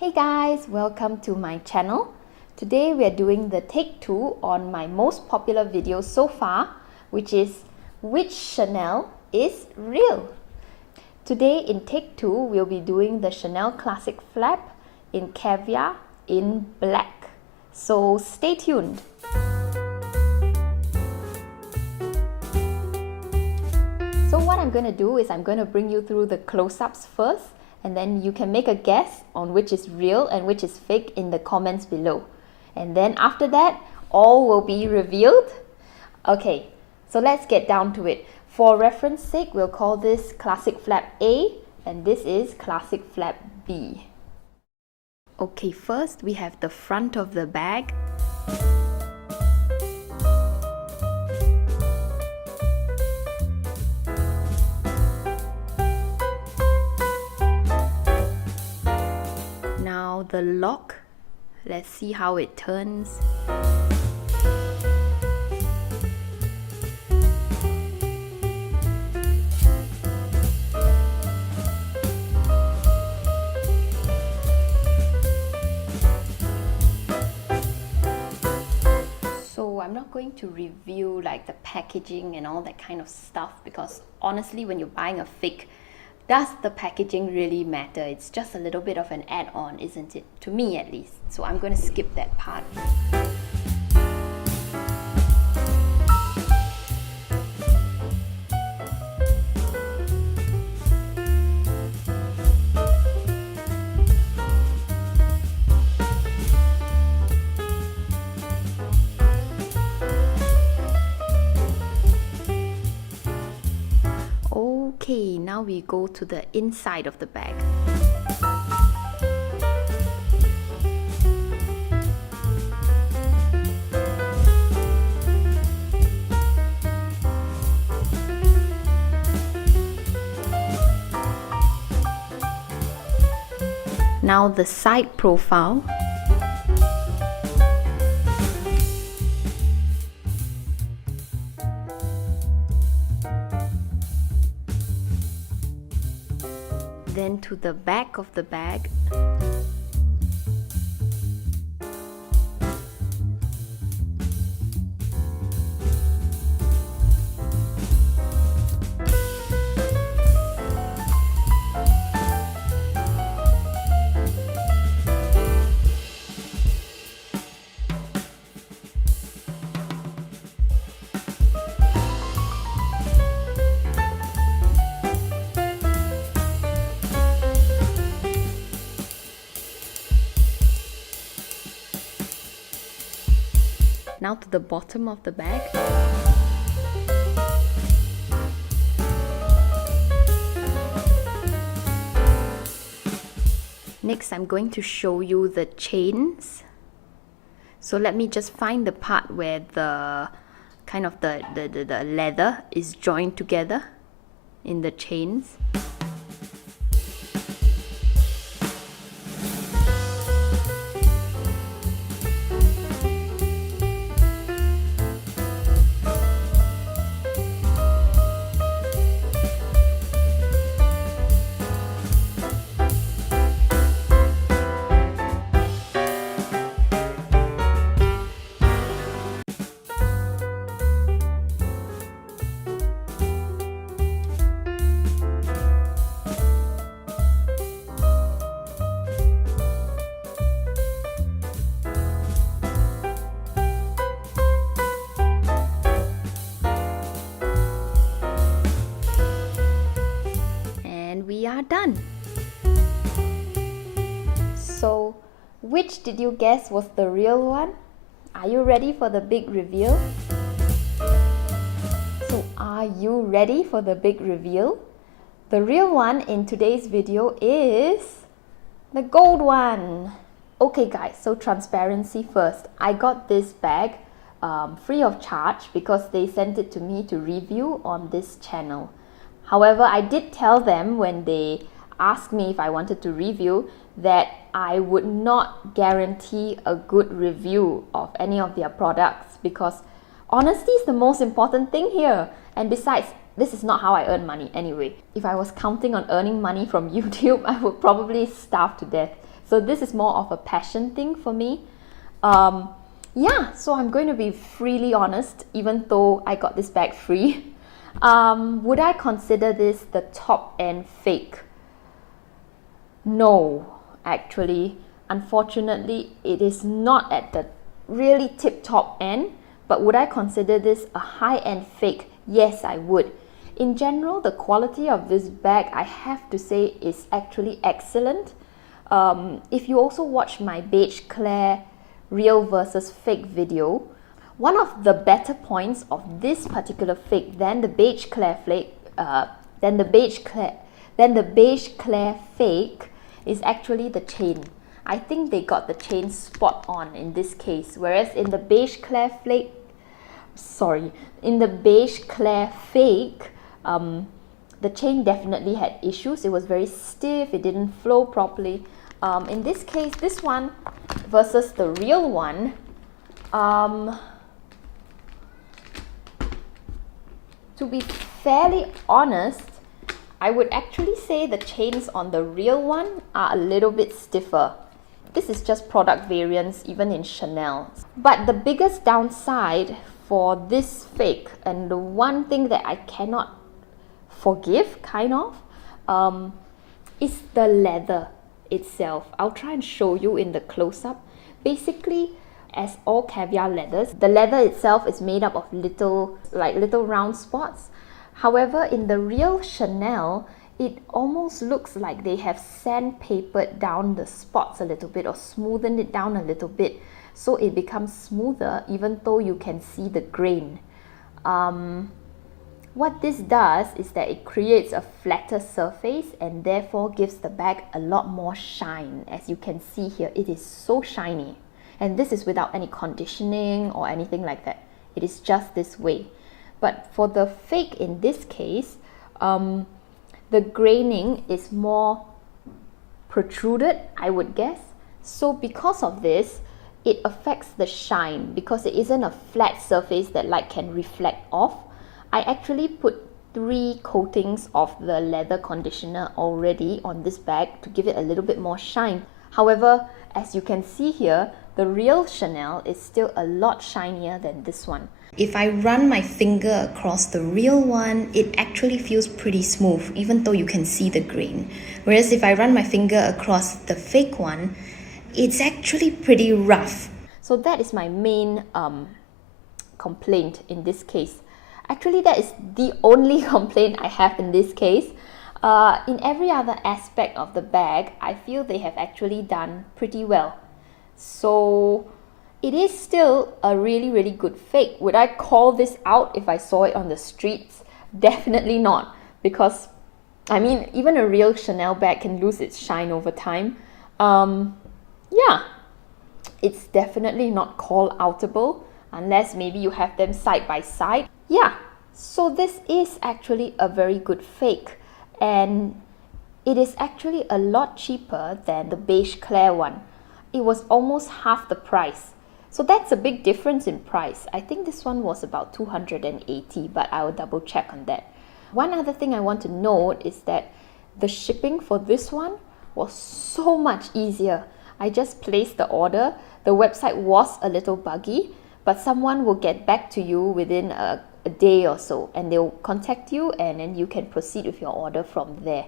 Hey guys, welcome to my channel. Today we are doing the take 2 on my most popular video so far, which is which Chanel is real. Today in take 2 we'll be doing the Chanel Classic Flap in Caviar in black. So stay tuned. So what I'm going to do is I'm going to bring you through the close-ups first, and then you can make a guess on which is real and which is fake in the comments below. And then after that, all will be revealed. Okay, so let's get down to it. For reference sake, we'll call this Classic Flap A and this is Classic Flap B. Okay, first we have the front of the bag. Now the lock, let's see how it turns. So I'm not going to review like the packaging and all that kind of stuff, because honestly when you're buying a fake, does the packaging really matter? It's just a little bit of an add-on, isn't it? To me at least. So I'm going to skip that part. Okay, now we go to the inside of the bag. Now the side profile. Then to the back of the bag. Now to the bottom of the bag. Next, I'm going to show you the chains. So let me just find the part where the kind of the leather is joined together in the chains. We are done. So, which did you guess was the real one? Are you ready for the big reveal? So, are you ready for the big reveal? The real one in today's video is the gold one. Okay guys, so transparency first. I got this bag free of charge because they sent it to me to review on this channel. However, I did tell them when they asked me if I wanted to review that I would not guarantee a good review of any of their products, because honesty is the most important thing here. And besides, this is not how I earn money anyway. If I was counting on earning money from YouTube, I would probably starve to death. So this is more of a passion thing for me. Yeah, so I'm going to be freely honest, even though I got this bag free. Would I consider this the top end fake? No, actually. Unfortunately, it is not at the really tip-top end. But would I consider this a high-end fake? Yes, I would. In general, the quality of this bag, I have to say, is actually excellent. If you also watch my beige Claire real versus fake video, one of the better points of this particular fake than the beige Claire fake, than the beige Claire fake is actually the chain. I think they got the chain spot on in this case, whereas in the beige Claire fake, in the beige Claire fake, the chain definitely had issues. It was very stiff, it didn't flow properly. In this case, this one versus the real one, to be fairly honest, I would actually say the chains on the real one are a little bit stiffer. This is just product variance, even in Chanel. But the biggest downside for this fake, and the one thing that I cannot forgive, kind of, is the leather itself. I'll try and show you in the close-up. Basically, as all Caviar leathers, the leather itself is made up of little round spots. However, in the real Chanel, it almost looks like they have sandpapered down the spots a little bit or smoothened it down a little bit, so it becomes smoother even though you can see the grain. What this does is that it creates a flatter surface and therefore gives the bag a lot more shine. As you can see here, it is so shiny. And this is without any conditioning or anything like that. It is just this way. But for the fake in this case, the graining is more protruded, I would guess. So because of this, it affects the shine because it isn't a flat surface that light can reflect off. I actually put 3 coatings of the leather conditioner already on this bag to give it a little bit more shine. However, as you can see here, the real Chanel is still a lot shinier than this one. If I run my finger across the real one, it actually feels pretty smooth, even though you can see the grain. Whereas if I run my finger across the fake one, it's actually pretty rough. So that is my main complaint in this case. Actually, that is the only complaint I have in this case. In every other aspect of the bag, I feel they have actually done pretty well. So it is still a really, really good fake. Would I call this out if I saw it on the streets? Definitely not. Because, I mean, even a real Chanel bag can lose its shine over time. Yeah, it's definitely not call outable unless maybe you have them side by side. Yeah, so this is actually a very good fake. And it is actually a lot cheaper than the beige Claire one. It was almost half the price. So that's a big difference in price. I think this one was about 280, but I will double check on that. One other thing I want to note is that the shipping for this one was so much easier. I just placed the order. The website was a little buggy, but someone will get back to you within a day or so, and they'll contact you, and then you can proceed with your order from there.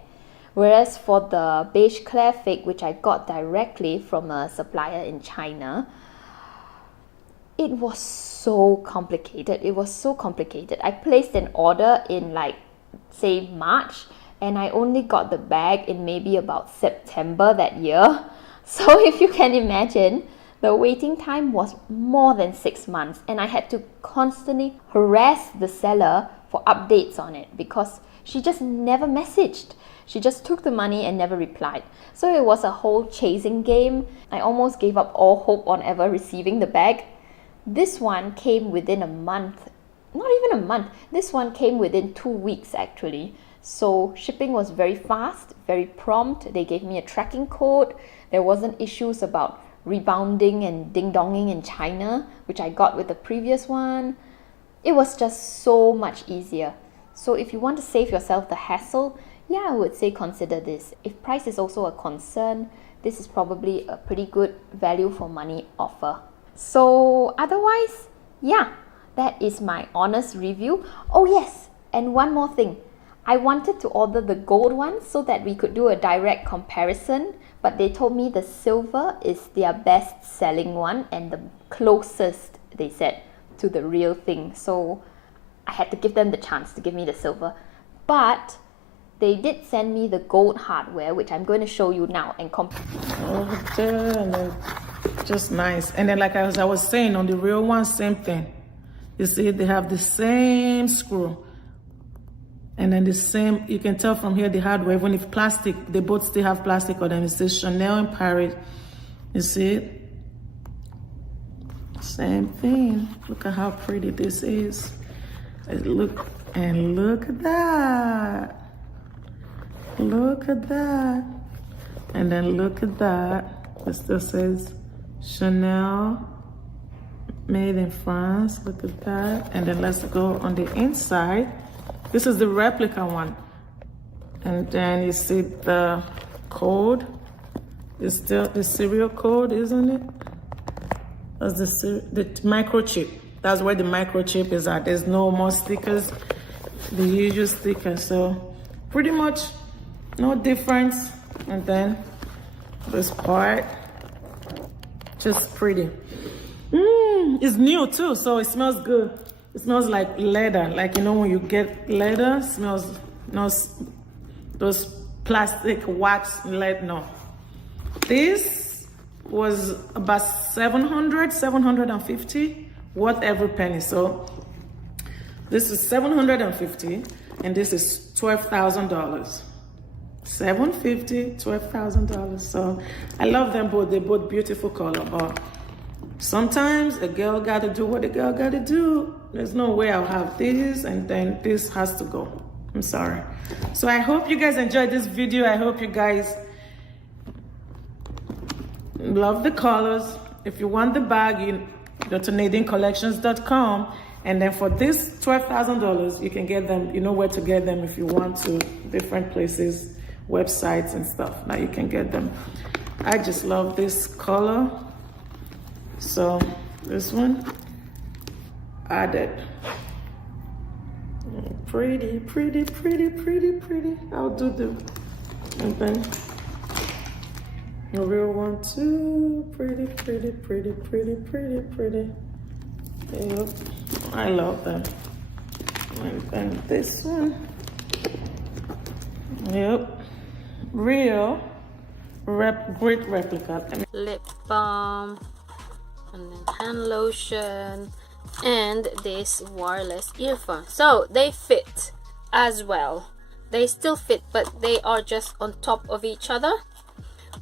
Whereas for the beige Claire fake, which I got directly from a supplier in China, it was so complicated. I placed an order in say March, and I only got the bag in maybe about September that year. So if you can imagine, the waiting time was more than 6 months, and I had to constantly harass the seller for updates on it because she just never messaged. She just took the money and never replied. So it was a whole chasing game. I almost gave up all hope on ever receiving the bag. This one came within a month. Not even a month. This one came within 2 weeks actually. So shipping was very fast, very prompt. They gave me a tracking code. There wasn't issues about rebounding and ding-donging in China, which I got with the previous one. It was just so much easier. So if you want to save yourself the hassle, yeah, I would say consider this. If price is also a concern, this is probably a pretty good value for money offer. So otherwise, yeah, that is my honest review. Oh yes, and one more thing. I wanted to order the gold one so that we could do a direct comparison, but they told me the silver is their best selling one and the closest, they said, to the real thing. So I had to give them the chance to give me the silver. But they did send me the gold hardware, which I'm going to show you now and compare. Over there, and then just nice. And then like as I was saying, on the real one, same thing. You see, they have the same screw. And then the same, you can tell from here the hardware, even if plastic, they both still have plastic on them. It says Chanel in Paris. You see it? Same thing. Look at how pretty this is. Look at that. Look at that. And then look at that. It still says Chanel made in France. Look at that. And then let's go on the inside. This is the replica one. And then you see the code. It's still the serial code, isn't it? That's the microchip. That's where the microchip is at. There's no more stickers, the usual stickers. So pretty much no difference. And then this part, just pretty. It's new too, so it smells good. It smells like leather. Like, you know, when you get leather, it smells those plastic wax leather. No. This was about 750, worth every penny. So this is 750 and this is $12,000. $750, $12,000. So I love them both. They're both beautiful color, but sometimes a girl gotta do what a girl gotta do. There's no way I'll have this and then this has to go. I'm sorry. So I hope you guys enjoyed this video. I hope you guys love the colors. If you want the bag, you go to NadineCollections.com, and then for this $12,000, you can get them. You know where to get them if you want to. Different places, websites and stuff. Now you can get them. I just love this color. So this one added. Pretty, pretty, pretty, pretty, pretty. I'll do the, and then the real one too. Pretty, pretty, pretty, pretty, pretty, pretty. Yep, I love them. And then this one. Yep, real, great replica. Lip balm, and then hand lotion, and this wireless earphone. So they fit as well. They still fit, but they are just on top of each other,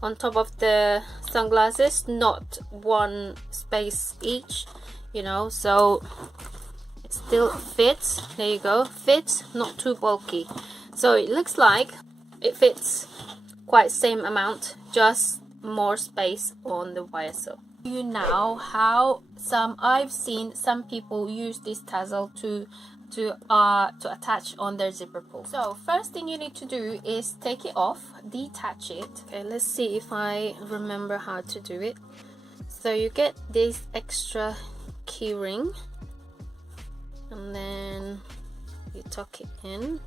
on top of the sunglasses, not one space each, you know. So it still fits. There you go, fits, not too bulky. So it looks like it fits quite same amount, just more space on the YSL. You know how I've seen some people use this tassel to attach on their zipper pull. So first thing you need to do is take it off, detach it. Okay, let's see if I remember how to do it. So you get this extra key ring and then you tuck it in.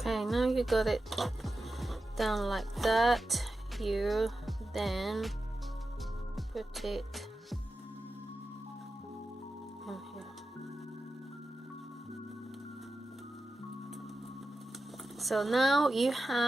Okay, now you got it down like that. You then put it in here. So now you have